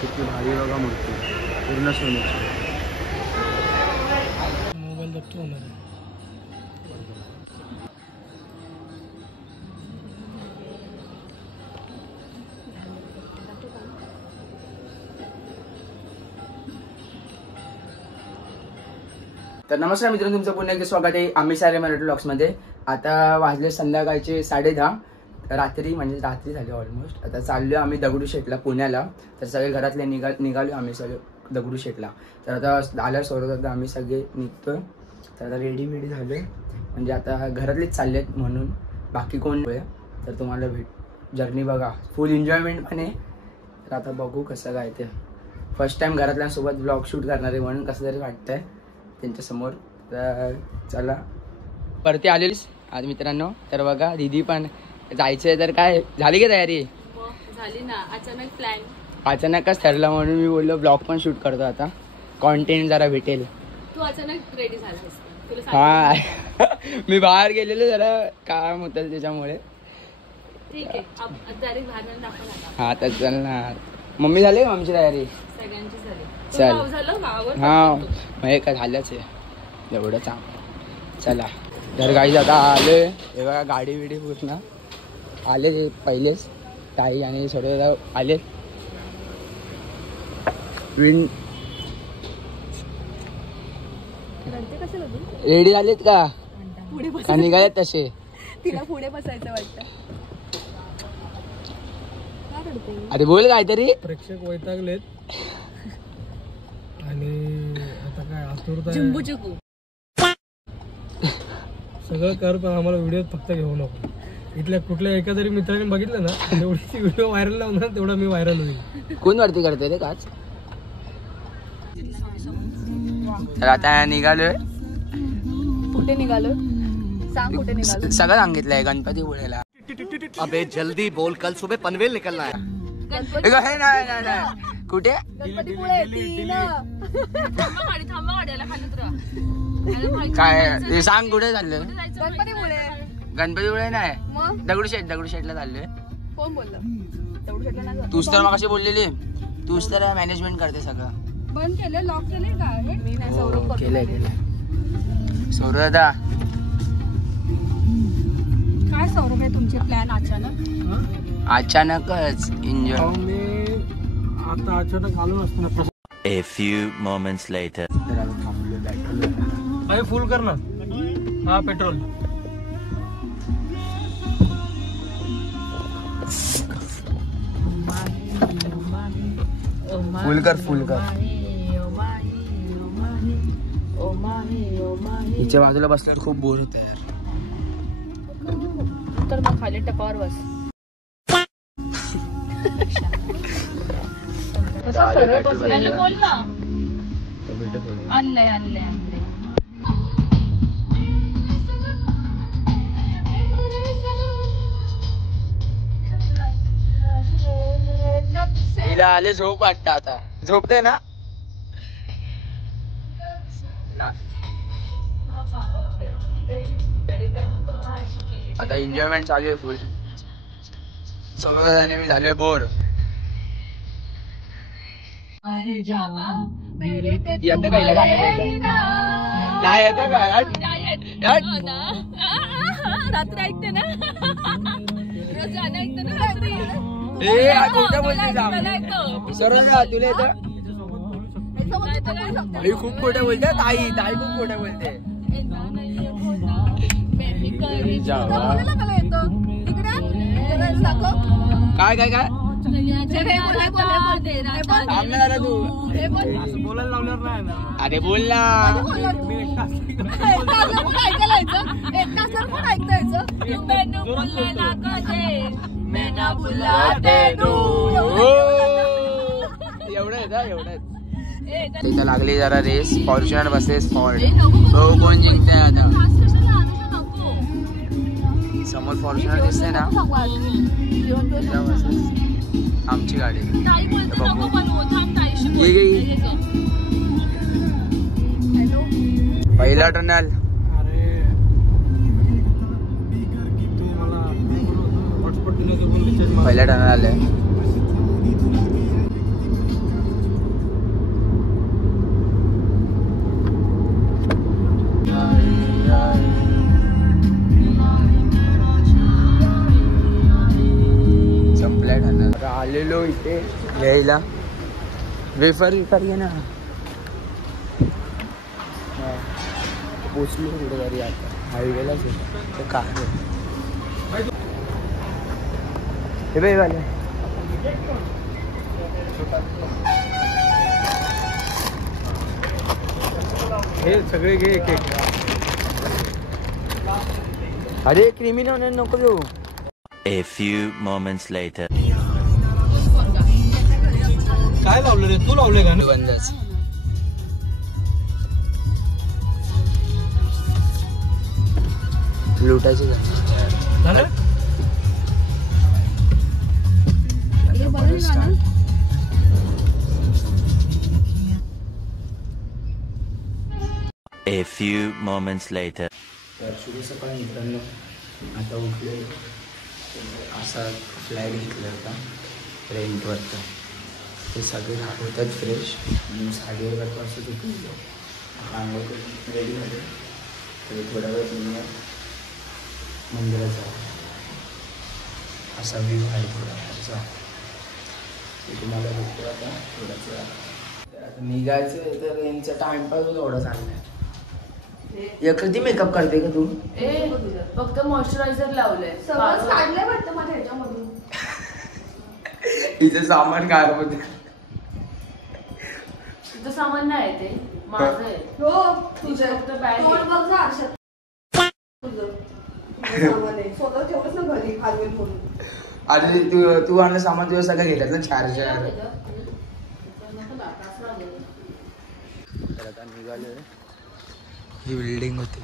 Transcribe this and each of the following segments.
किती भारी बघा मूर्ती, पूर्ण सोन्याची. मोबाईल जप्त होणार आहे. तर नमस्कार मित्रांनो, तुमचं पुन्हा एकदा स्वागत आहे आम्ही सारे मराठी ब्लॉग्समध्ये. आता वाजले संध्याकाळचे 10:30, रात्री म्हणजे रात्री झाली ऑलमोस्ट. आता चाललो आम्ही दगडूशेठला पुण्याला. तर सगळे घरातले निघालो आम्ही सगळे दगडूशेठला. तर आता आल्यावर सोडत आम्ही सगळे निघतोय. तर आता रेडी झालोय, म्हणजे आता घरातलेच चाललेत म्हणून बाकी कोण नाही. तर तुम्हाला जर्नी बघा, फुल एन्जॉयमेंट पण आहे. तर आता बघू कसं काय ते. फर्स्ट टाइम घरातल्यांसोबत ब्लॉग शूट करणार आहे म्हणून कसं तरी वाटतंय त्यांच्यासमोर. तर चला, परती आलेलीच आज मित्रांनो. तर बघा दीदी पण जायचंय. तर काय झाली की तयारी? झाली ना, अचानक प्लॅन, अचानकच ठरलं म्हणून मी बोललो ब्लॉग पण शूट करतो आता, कॉन्टेंट जरा भेटेल. तू अचानक रेडी झालास. हा मी बाहेर गेलेलो, जरा काम होतं त्याच्यामुळे. ठीक आहे, डायरेक्ट बाहेर दाखवणार. हा तर चलणार. मम्मी झाली का आमची तयारी? सगळ्यांची झाली. चल. झालं गावावर. हा मग काय झालंच आहे एवढं चांगलं. चला तर गाईज आता आले. हे बघा गाडी बिडी पूर्ण आले पहिलेच. ताई आणि सर्व आले. रेडी झालेत का? निघालेत तसे? तिला पुढे बसायचं वाटतं. अरे बोल काहीतरी. प्रेक्षक वैतागलेत आणि आता काय आतुरता आहे. चिंबूचिकू सगळं कर, पण आम्हाला व्हिडिओ फक्त घेऊ नको. इथल्या कुठल्या एका जरी मित्राने बघितलं ना, तेवढी व्हिडिओ व्हायरल लावणार तेवढा मी व्हायरल होईल. कोण वरती करते रे काच? तर आता निघालोय. कुठे निघालो सांग, कुठे निघालो? सगळं सांगितलंय गणपतीपुळेला. अबे जल्दी बोल, कल सुबह पनवेल निकलना है. नाही कुठे? गणपतीपुळे. थांबा गाडीला खाली काय सांग कुठे चाललोय? गणपतीपुळे. गणपतीपुळे नाही, मग दगडूशेठला चाललोय. कोण बोललं दगडूशेठला नाही? तूच तर मगाशी बोललेली. तूच तर मॅनेजमेंट करते सगळं. बंद केले, लॉक केले काय? मी नाही, सौरभ करतो. केलंय. सौरभ दादा काय सौरभ आहे तुमचे प्लॅन अचानकच एन्जॉय. मी आता अचानक आलो असतो. A few moments later. अरे फुल कर ना. हा पेट्रोल. फुल कर. हिच्या बाजूला बसल्यावर खूप बोर होत यार. तर मग खाली टपावर बस. बोल ना. आणलंय. हिला आले झोप वाटतं. आता झोपते ना? आता एन्जॉयमेंट चालू आहे फुल. सगळ्याने मी झालोय बोर. येतं काय रात्री ऐकते ना, रोज ऐकते ना रात्री. कोणत्या बोलते सर्व तुला येतं? आई खूप खोटं बोलते. ताई खूप खोटं बोलते. काय थांबणार तू? बोलायला लावणार नाही. अरे बोल ना. एवढं तिथं लागली जरा रेस. Fortuner buses Ford. बघू कोण जिंकते आता. समोर फॉर्च्युनर दिसते ना, आमची गाडी. पहिला टनल. पहिला टनल आलाय. इथे घ्यायला वेफर घे ना. पोचलो कुठेतरी आता हायवेलाच आहे तर काय हे बाई वाले हे सगळे घे एक एक. अरे क्रिमिनल नको देऊ. A few moments later. काय लावलं रे तू लावले का बंदच लुटायचं झालं. A few moments later. तर शुभ सकाळ मित्रांनो. आता उठले असा फ्लॅट घेतला होता रेंटवरचा. ते सगळे होतात फ्रेश आणि 11:30 वाजता उठलो. आंघोळ रेडी झाले तर थोडा वेळ तुम्ही मंदिरात जाऊ. असा व्ह्यू आहे थोडा असा ते तुम्हाला भेटतो आता थोडाच वेळा. आता निघायचं तर यांचा टाइमपास एवढा चालला आहे. कधी मेकअप करते का तू? फक्त मॉइश्चरायझर लावलंय. सगळंच काढलंय वाटतं माझ्या ह्याच्यामधून. तिचं सामान काय होतं? तुझं सामान नाही आहे ते माझं आहे. हो तुझं फक्त बॅग तोंड बघ जा आरशात. तुझं सामान आहे स्वतः ठेवलंच ना घरी हलवेल म्हणून. अरे तू आणलं सामान तुझं सगळं घेतलं ना चार्जर. आता निघालोय. ही बिल्डिंग होती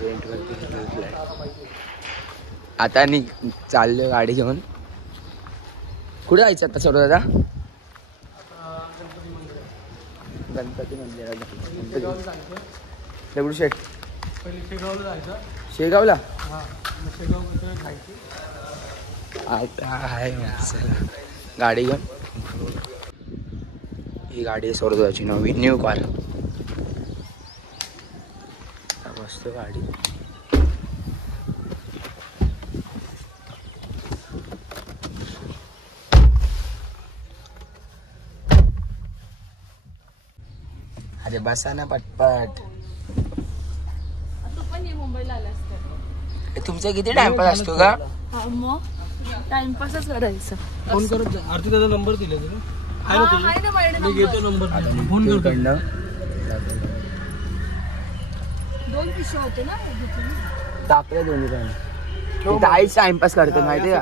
रेंटवरती फ्लॅट. आता चाललोय गाडी घेऊन. कुठे जायचं आता सर्व दादा? गणपती मंदिराला. दगडूशेठ शेगावला जायचं. शेगावला शेगाव खायची. आता आहे माणसाला गाडी घेऊन. ही गाडी आहे सोरदाची नवी न्यू कार. मस्त गाडी. अरे बसा ना पटपट. तू पण ये मुंबईला आलास तर. तुमचा किती टाइमपास असतो का? मग टाइमपासच करायचं. फोन करत जा. आरती दादा नंबर दिले तुला आहे ना तुझा? आहे ना माझ्याकडे मी घेतो नंबर. फोन करतो. 2 पिशव्या होते ना तापले दोन्ही पण. आईच टाइमपास करतो माहिती का?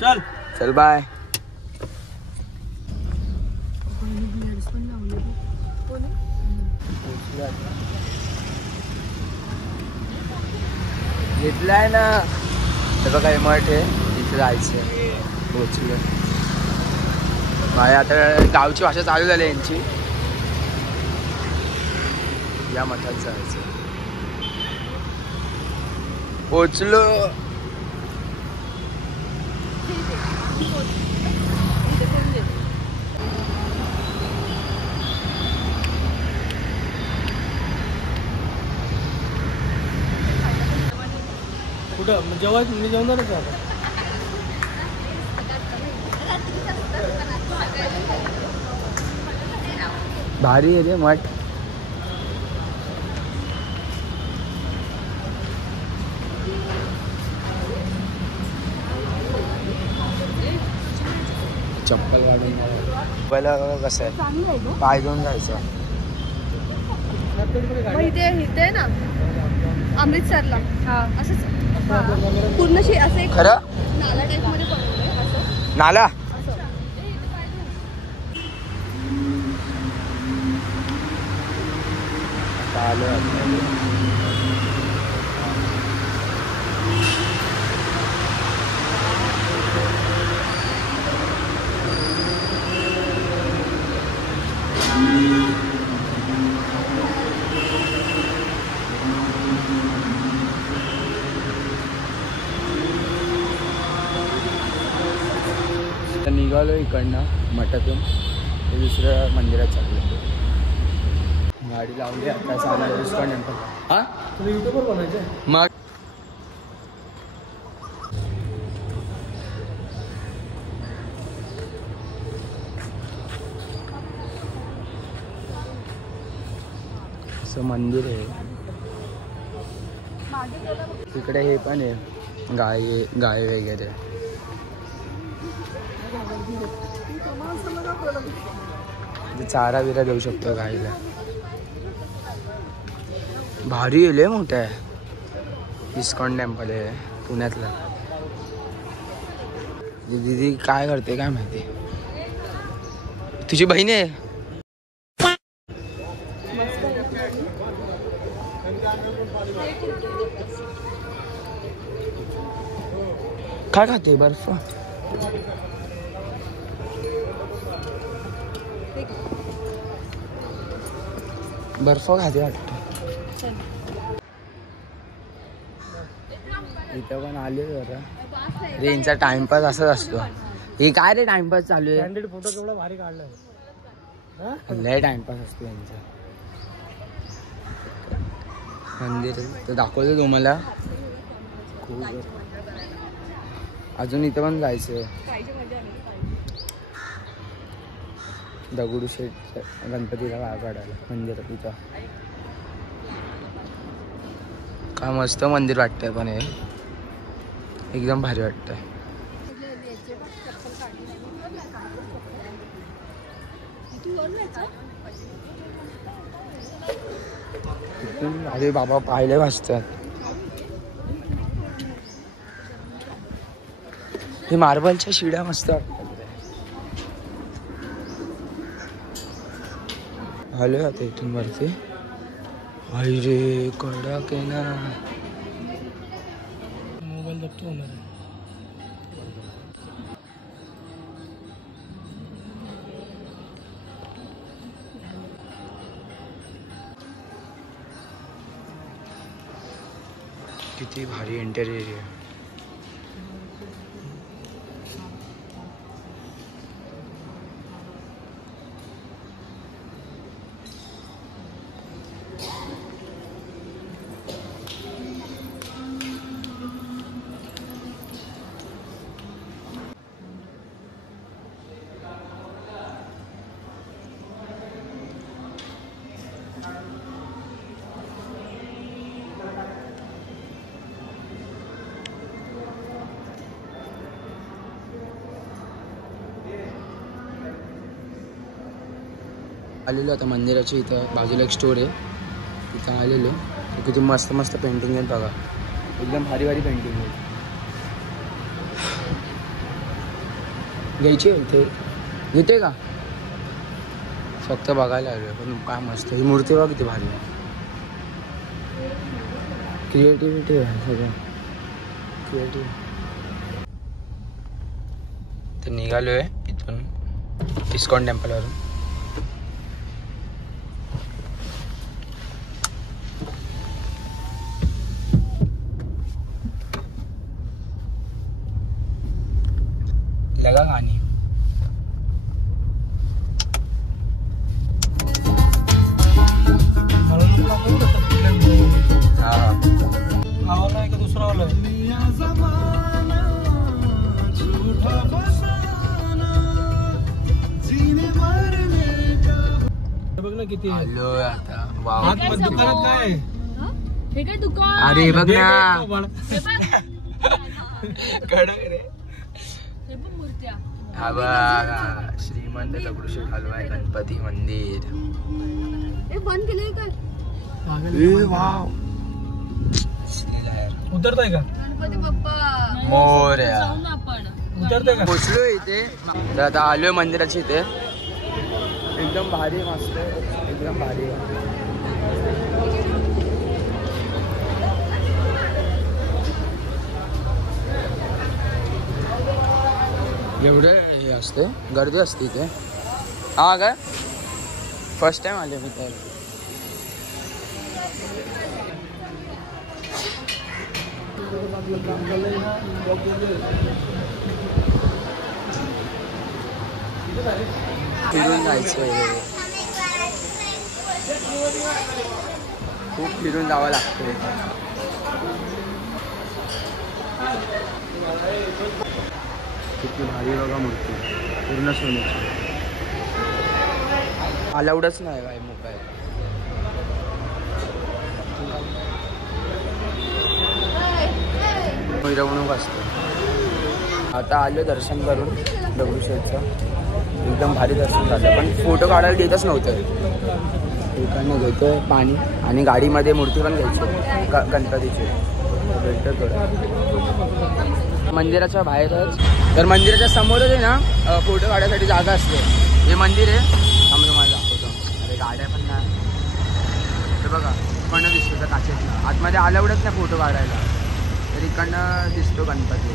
चल चल बाय. घेतलाय ना. हे बघा हे मठ आहे तिथे जायचं. पोचलं. आता गावची भाषा चालू झाली यांची. या मठात जायचं. पोचलो. कुठं जेवायचं? मी जेवणारच आता. भारी आहे रे मठ. चप्पल काढून पहिला कसं आहे पाय घेऊन जायचं. इथे ना अमृतसरला असंच पूर्ण असं एक खरं नाला टाईप मध्ये बनवलंय असं. नाला निघालो इकडनं मठातून. दुसऱ्या मंदिरात चाललो. गाडी लावली आता. चालू इस्कॉन टेम्पल. हा तुला युट्यूबवर बनायचं. मग असं मंदिर आहे. तिकडे हे पण आहे गाय वगैरे. चारा बिरा देऊ शकतो गाईला. भारी आहे, लय मोठं आहे. इस्कॉन टेम्पल आहे पुण्यातला. दीदी काय करते काय माहिती. तुझी बहीण आहे. काय खाते बर्फ. बर्फ खाते वाटतं. इथं पण आले जरा. रेंजचा टाइमपास असाच असतो. हे काय रे टाइमपास चालू आहे. कॅन्डिड फोटो केवढा भारी काढलाय. लय टाइमपास असतो यांचा. मंदिर तर दाखवतो तुम्हाला. खूप अजून इथं पण जायचं. दगडूशेठ गणपतीला काय काढायला मंदिरात. तिथं काय मस्त मंदिर वाटतंय. पण हे एकदम भारी वाटतंय. अरे बाबा पाहिले वाजतात. हे मार्बलच्या शिड्या मस्त वाटतात. आलोय आता इथून वरती. आई रे कडक आहे ना. मोबाईल बघतो होणार. किती भारी इंटेरियर आहे. आलेलो आता मंदिराच्या इथं बाजूला एक स्टोर आहे. तिथं आलेलो. किती मस्त मस्त पेंटिंग आहेत बघा. एकदम भारी भारी पेंटिंग आहे. घ्यायची इथे घेते का. फक्त बघायला आलो पण काय मस्त. ही मूर्ती बघा किती भारी आहे. क्रिएटिव्हिटी आहे सगळं. क्रिएटिव्ह. तर निघालो आहे इथून इस्कॉन टेम्पलवरून. लगा गाणी. गावाला आहे का दुसरा वाला आहे. बघ ना किती आलो आता. दुकानात काय. हे काय दुकान. अरे बघ ना. हे पण मूर्त्या. हा बघा श्रीमंत दगडूशेठ हलवाई गणपती मंदिर. बंद केलंय काय. वाव. उतरताय का. गणपती बाप्पा. मोरया. जाऊ ना आपण. उतरताय का. पोचलो इथे. तर आता आलोय मंदिराच्या इथे. एकदम भारी मस्त. एकदम भारी. एवढं हे असते गर्दी असते इथे. हा काय फर्स्ट टाइम आले मी तर. फिरून जायचं. खूप फिरून जावं लागतं. किती भारी बघा मूर्ती. पूर्ण सोन्याची. अलाउडच नाही काय मोबाईल. मिरवणूक असते. आता आलो दर्शन करून दगडूशेठचं. एकदम भारी दर्शन झालं, पण फोटो काढायला देतच नव्हतं. इकडनं घेतो पाणी आणि गाडीमध्ये मूर्ती पण घ्यायची गणपतीची. भेटतो थोडं मंदिराच्या बाहेरच. तर मंदिराच्या समोरच आहे ना फोटो काढण्यासाठी जागा असते. हे मंदिर आहे, आम्ही तुम्हाला दाखवतो. अरे गाड्या पण नाही. तर बघा पण दिसतो तर काचेतनं आतमध्ये अलाउडच नाही फोटो काढायला. तर इकडनं दिसतो गणपती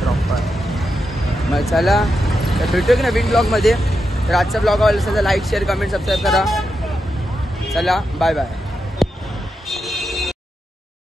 प्रॉपर. मग चला तर भेटूया की नवीन ब्लॉगमध्ये. तर आजचा ब्लॉग आवडला असेल तर लाईक शेअर कमेंट सबस्क्राईब करा. चला बाय बाय.